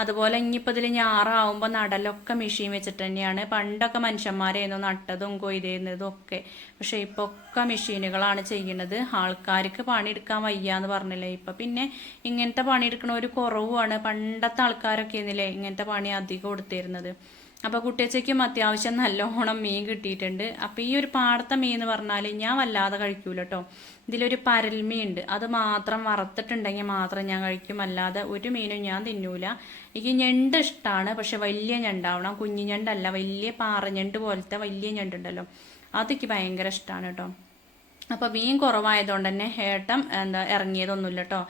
അതുപോലെ ഇനിയിപ്പോൾ ഇതിൽ ഞാറാവുമ്പോൾ നടലൊക്കെ മെഷീൻ വെച്ചിട്ട് തന്നെയാണ്. പണ്ടൊക്കെ മനുഷ്യന്മാരായിരുന്നു നട്ടതും കൊയ്തേന്നതും ഒക്കെ. പക്ഷേ ഇപ്പോൾ ഒക്കെ മെഷീനുകളാണ് ചെയ്യുന്നത്. ആൾക്കാർക്ക് പണിയെടുക്കാൻ വയ്യ എന്ന് പറഞ്ഞില്ലേ. ഇപ്പം പിന്നെ ഇങ്ങനത്തെ പണിയെടുക്കണ ഒരു കുറവുമാണ് പണ്ടത്തെ ആൾക്കാരൊക്കെ ആയിരുന്നില്ലേ ഇങ്ങനത്തെ പണി അധികം കൊടുത്തിരുന്നത്. അപ്പോൾ കുട്ടിയച്ചയ്ക്കും അത്യാവശ്യം നല്ലോണം മീൻ കിട്ടിയിട്ടുണ്ട്. അപ്പോൾ ഈ ഒരു പാടത്തെ മീൻ എന്ന് പറഞ്ഞാൽ ഞാൻ വല്ലാതെ കഴിക്കൂല കേട്ടോ ഇതിലൊരു പരൽമീൻ ഉണ്ട് അത് മാത്രം വറുത്തിട്ടുണ്ടെങ്കിൽ മാത്രം ഞാൻ കഴിക്കും. അല്ലാതെ ഒരു മീനും ഞാൻ തിന്നൂല. എനിക്ക് ഞണ്ട് ഇഷ്ടമാണ് പക്ഷെ വലിയ ഞണ്ടാവണം. കുഞ്ഞു ഞണ്ടല്ല. വലിയ പാറ ഞണ്ട് പോലത്തെ വലിയ ഞണ്ടുണ്ടല്ലോ. അതൊക്കെ ഭയങ്കര ഇഷ്ടമാണ് കേട്ടോ അപ്പോൾ മീൻ കുറവായതുകൊണ്ട് തന്നെ ഏട്ടം എന്താ ഇറങ്ങിയതൊന്നുമില്ല കേട്ടോ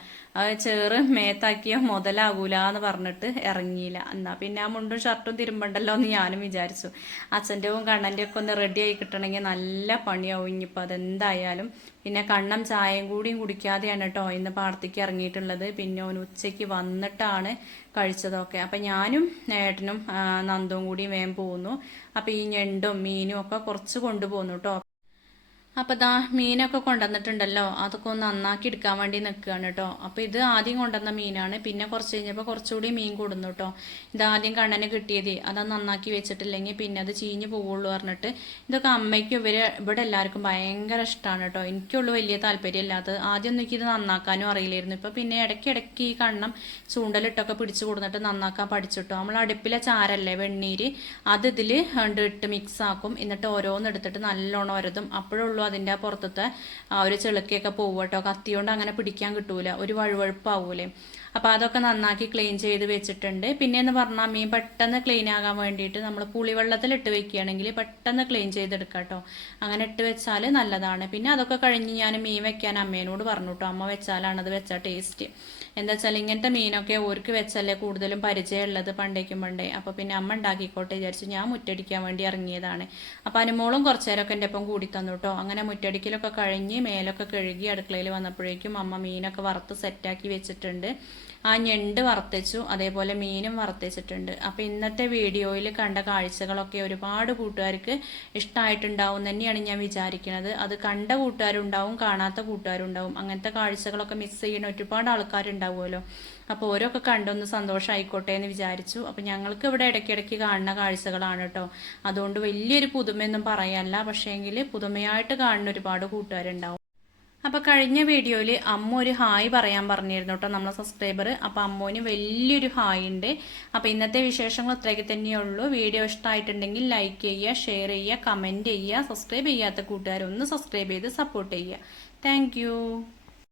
ചേറ് മേത്താക്കിയ മുതലാകൂല എന്ന് പറഞ്ഞിട്ട് ഇറങ്ങിയില്ല. എന്നാ പിന്നെ ആ മുണ്ടും ഷർട്ടും തിരുമ്പണ്ടല്ലോ എന്ന് ഞാനും വിചാരിച്ചു. അച്ഛന്റെയും കണ്ണന്റെ ഒക്കെ ഒന്ന് റെഡി ആയി കിട്ടണമെങ്കിൽ നല്ല പണിയാവും. ഇനിയിപ്പോൾ അതെന്തായാലും പിന്നെ കണ്ണം ചായയും കൂടിയും കുടിക്കാതെയാണ് കേട്ടോ ഇന്ന് പാടത്തേക്ക് ഇറങ്ങിയിട്ടുള്ളത്. പിന്നെ ഓൻ ഉച്ചയ്ക്ക് വന്നിട്ടാണ് കഴിച്ചതൊക്കെ. അപ്പം ഞാനും ഏട്ടനും നന്ദവും നന്ദും കൂടി വേഗം പോകുന്നു അപ്പം ഈ ഞണ്ടും മീനും ഒക്കെ കുറച്ച് കൊണ്ടുപോകുന്നു കേട്ടോ അപ്പൊ ദാ മീനൊക്കെ കൊണ്ടുവന്നിട്ടുണ്ടല്ലോ അതൊക്കെ ഒന്ന് നന്നാക്കി എടുക്കാൻ വേണ്ടി നിൽക്കുകയാണ് കേട്ടോ. അപ്പോൾ ഇത് ആദ്യം കൊണ്ടുവന്ന മീനാണ് പിന്നെ കുറച്ച് കഴിഞ്ഞപ്പോൾ കുറച്ചുകൂടി മീൻ കൂടുന്നു കേട്ടോ. ഇത് ആദ്യം കണ്ണന് കിട്ടിയത് അത് നന്നാക്കി വെച്ചിട്ടില്ലെങ്കിൽ പിന്നെ അത് ചീഞ്ഞ് പോവുള്ളൂ പറഞ്ഞിട്ട്. ഇതൊക്കെ അമ്മയ്ക്കും ഇവർ ഇവിടെ എല്ലാവർക്കും ഭയങ്കര ഇഷ്ടമാണ് കേട്ടോ. എനിക്കുള്ളൂ വലിയ താല്പര്യമില്ലാത്തത് ആദ്യം ഒന്നും എനിക്കിത് നന്നാക്കാനും അറിയില്ലായിരുന്നു. ഇപ്പൊ പിന്നെ ഇടയ്ക്കിടയ്ക്ക് ഈ കണ്ണം ചൂണ്ടലിട്ടൊക്കെ പിടിച്ചു കൊടുത്തിട്ട് നന്നാക്കാൻ പഠിച്ചിട്ടോ നമ്മൾ അടുപ്പിലെ ചാരല്ലേ വെണ്ണീര് അത് ഇതിൽ ഇട്ട് മിക്സ് ആക്കും. എന്നിട്ട് ഓരോന്നെടുത്തിട്ട് നല്ലോണം ഒരതും. അപ്പോഴുള്ളൂ അതിന്റെ ആ പുറത്തത്തെ ആ ഒരു ചെളുക്കിയൊക്കെ പോവട്ടോ കത്തിയോണ്ട് അങ്ങനെ പിടിക്കാൻ കിട്ടൂല. ഒരു വഴുവഴുപ്പാവൂലേ. അപ്പോൾ അതൊക്കെ നന്നാക്കി ക്ലീൻ ചെയ്ത് വെച്ചിട്ടുണ്ട്. പിന്നെയെന്ന് പറഞ്ഞാൽ മീൻ പെട്ടെന്ന് ക്ലീൻ ആകാൻ വേണ്ടിയിട്ട് നമ്മൾ പുളിവെള്ളത്തിൽ ഇട്ട് വെക്കുകയാണെങ്കിൽ പെട്ടെന്ന് ക്ലീൻ ചെയ്തെടുക്കാം കേട്ടോ അങ്ങനെ ഇട്ട് വെച്ചാൽ നല്ലതാണ്. പിന്നെ അതൊക്കെ കഴിഞ്ഞ് ഞാൻ മീൻ വെക്കാൻ അമ്മേനോട് പറഞ്ഞു കേട്ടോ അമ്മ വെച്ചാലാണ് അത് വെച്ചാൽ ടേസ്റ്റ് എന്താ വെച്ചാൽ ഇങ്ങനത്തെ മീനൊക്കെ ഓർക്ക് വെച്ചല്ലേ കൂടുതലും പരിചയമുള്ളത് പണ്ടേക്കും പണ്ടേ. അപ്പോൾ പിന്നെ അമ്മ ഉണ്ടാക്കിക്കോട്ടെ വിചാരിച്ചു ഞാൻ മുറ്റടിക്കാൻ വേണ്ടി ഇറങ്ങിയതാണ്. അപ്പോൾ അനുമോളും കുറച്ചു നേരമൊക്കെ എന്റെ ഒപ്പം കൂടി തന്നു കേട്ടോ അങ്ങനെ മുറ്റടിക്കലൊക്കെ കഴിഞ്ഞ് മേലൊക്കെ കഴുകി അടുക്കളയിൽ വന്നപ്പോഴേക്കും അമ്മ മീനൊക്കെ വറുത്ത് സെറ്റാക്കി വെച്ചിട്ടുണ്ട്. ആ ഞണ്ട് വറുത്തച്ചു അതേപോലെ മീനും വറുത്തച്ചിട്ടുണ്ട്. അപ്പോൾ ഇന്നത്തെ വീഡിയോയിൽ കണ്ട കാഴ്ചകളൊക്കെ ഒരുപാട് കൂട്ടുകാർക്ക് ഇഷ്ടമായിട്ടുണ്ടാവും തന്നെയാണ് ഞാൻ വിചാരിക്കുന്നത്. അത് കണ്ട കൂട്ടുകാരുണ്ടാവും കാണാത്ത കൂട്ടുകാരുണ്ടാവും. അങ്ങനത്തെ കാഴ്ചകളൊക്കെ മിസ് ചെയ്യുന്ന ഒരുപാട് ആൾക്കാരുണ്ടാവുമല്ലോ. അപ്പോൾ ഓരോക്കെ കണ്ടൊന്ന് സന്തോഷമായിക്കോട്ടെ എന്ന് വിചാരിച്ചു. അപ്പോൾ ഞങ്ങൾക്ക് ഇവിടെ ഇടയ്ക്കിടയ്ക്ക് കാണുന്ന കാഴ്ചകളാണ് കേട്ടോ അതുകൊണ്ട് വലിയൊരു പുതുമയൊന്നും പറയാനല്ല. പക്ഷേങ്കിൽ പുതുമയായിട്ട് കാണുന്ന ഒരുപാട് കൂട്ടുകാരുണ്ടാവും. അപ്പോൾ കഴിഞ്ഞ വീഡിയോയിൽ അമ്മ ഒരു ഹായ് പറയാൻ പറഞ്ഞിരുന്നു കേട്ടോ നമ്മളെ സബ്സ്ക്രൈബർ അപ്പോൾ അമ്മോന് വലിയൊരു ഹായ് ഉണ്ട്. അപ്പോൾ ഇന്നത്തെ വിശേഷങ്ങൾ ഇത്രയൊക്കെ തന്നെയുള്ളൂ വീഡിയോ ഇഷ്ടമായിട്ടുണ്ടെങ്കിൽ ലൈക്ക് ചെയ്യുക ഷെയർ ചെയ്യുക കമന്റ് ചെയ്യുക സബ്സ്ക്രൈബ് ചെയ്യാത്ത കൂട്ടുകാരൊന്ന് സബ്സ്ക്രൈബ് ചെയ്ത് സപ്പോർട്ട് ചെയ്യുക. താങ്ക്